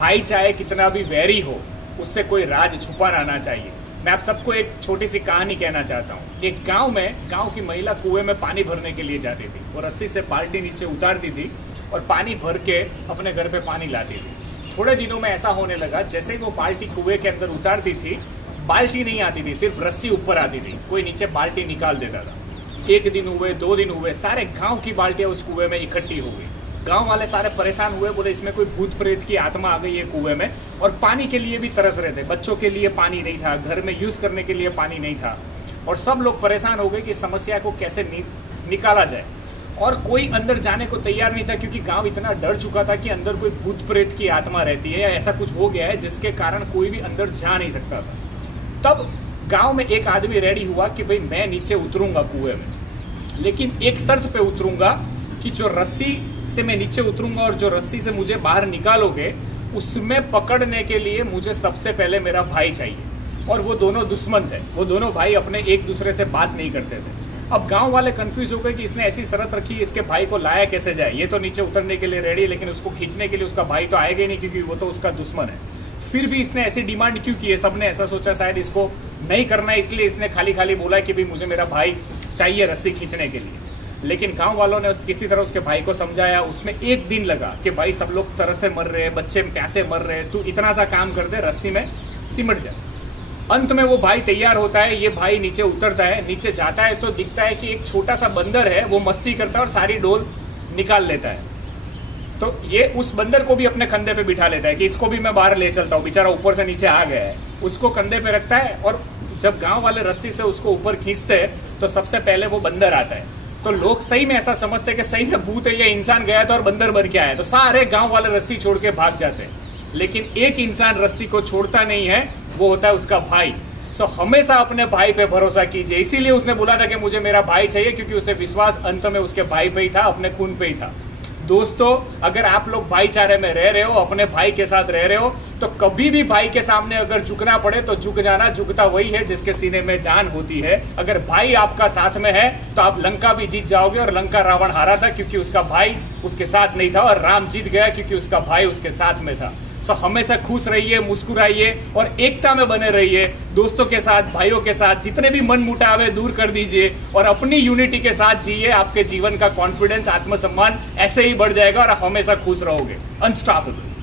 भाई चाहे कितना भी वैरी हो, उससे कोई राज छुपा रहना चाहिए। मैं आप सबको एक छोटी सी कहानी कहना चाहता हूँ। एक गांव की महिला कुएं में पानी भरने के लिए जाती थी। वो रस्सी से बाल्टी नीचे उतारती थी और पानी भर के अपने घर पे पानी लाती थी। थोड़े दिनों में ऐसा होने लगा, जैसे ही वो बाल्टी कुएं के अंदर उतारती थी, बाल्टी नहीं आती थी, सिर्फ रस्सी ऊपर आती थी। कोई नीचे बाल्टी निकाल देता था। एक दिन हुए, 2 दिन हुए, सारे गाँव की बाल्टियां उस कुएं में इकट्ठी हो गई। गांव वाले सारे परेशान हुए, बोले इसमें कोई भूत प्रेत की आत्मा आ गई है कुएं में। और पानी के लिए भी तरस रहे थे। बच्चों के लिए पानी नहीं था, घर में यूज करने के लिए पानी नहीं था। और सब लोग परेशान हो गए कि समस्या को कैसे निकाला जाए। और कोई अंदर जाने को तैयार नहीं था, क्योंकि गांव इतना डर चुका था कि अंदर कोई भूत प्रेत की आत्मा रहती है या ऐसा कुछ हो गया है जिसके कारण कोई भी अंदर जा नहीं सकता था। तब गांव में एक आदमी रेडी हुआ कि भाई मैं नीचे उतरूंगा कुएं में, लेकिन एक शर्त पे उतरूंगा कि जो रस्सी से मैं नीचे उतरूंगा और जो रस्सी से मुझे बाहर निकालोगे, उसमें पकड़ने के लिए मुझे सबसे पहले मेरा भाई चाहिए। और वो दोनों दुश्मन थे, वो दोनों भाई अपने एक दूसरे से बात नहीं करते थे। अब गांव वाले कंफ्यूज हो गए कि इसने ऐसी शर्त रखी, इसके भाई को लाया कैसे जाए। ये तो नीचे उतरने के लिए रेडी है, लेकिन उसको खींचने के लिए उसका भाई तो आएगा ही नहीं, क्योंकि वो तो उसका दुश्मन है। फिर भी इसने ऐसी डिमांड क्यों की है? सबने ऐसा सोचा शायद इसको नहीं करना है, इसलिए इसने खाली खाली बोला कि भाई मुझे मेरा भाई चाहिए रस्सी खींचने के लिए। लेकिन गांव वालों ने किसी तरह उसके भाई को समझाया। उसमें एक दिन लगा कि भाई सब लोग तरस से मर रहे हैं, बच्चे प्यासे मर रहे हैं, तू इतना सा काम कर दे, रस्सी में सिमट जा। अंत में वो भाई तैयार होता है। ये भाई नीचे उतरता है, नीचे जाता है तो दिखता है कि एक छोटा सा बंदर है, वो मस्ती करता है और सारी डोल निकाल लेता है। तो ये उस बंदर को भी अपने कंधे पे बिठा लेता है कि इसको भी मैं बाहर ले चलता हूँ, बेचारा ऊपर से नीचे आ गया है। उसको कंधे पे रखता है और जब गांव वाले रस्सी से उसको ऊपर खींचते हैं तो सबसे पहले वो बंदर आता है। तो लोग सही में ऐसा समझते हैं कि सही में भूत है, ये इंसान गया था और बंदर बन के आया। तो सारे गांव वाले रस्सी छोड़ के भाग जाते हैं। लेकिन एक इंसान रस्सी को छोड़ता नहीं है, वो होता है उसका भाई। सो हमेशा अपने भाई पे भरोसा कीजिए। इसीलिए उसने बोला था कि मुझे मेरा भाई चाहिए, क्योंकि उसे विश्वास अंत में उसके भाई पे ही था, अपने खून पे ही था। दोस्तों, अगर आप लोग भाईचारे में रह रहे हो, अपने भाई के साथ रह रहे हो, तो कभी भी भाई के सामने अगर झुकना पड़े तो झुक जाना। झुकता वही है जिसके सीने में जान होती है। अगर भाई आपका साथ में है तो आप लंका भी जीत जाओगे। और लंका रावण हारा था क्योंकि उसका भाई उसके साथ नहीं था, और राम जीत गया क्योंकि उसका भाई उसके साथ में था। सो हमेशा खुश रहिए, मुस्कुराइए और एकता में बने रहिए। दोस्तों के साथ, भाइयों के साथ जितने भी मन मुटाव है दूर कर दीजिए और अपनी यूनिटी के साथ जिए। आपके जीवन का कॉन्फिडेंस, आत्मसम्मान ऐसे ही बढ़ जाएगा और आप हमेशा खुश रहोगे। अनस्टॉपेबल।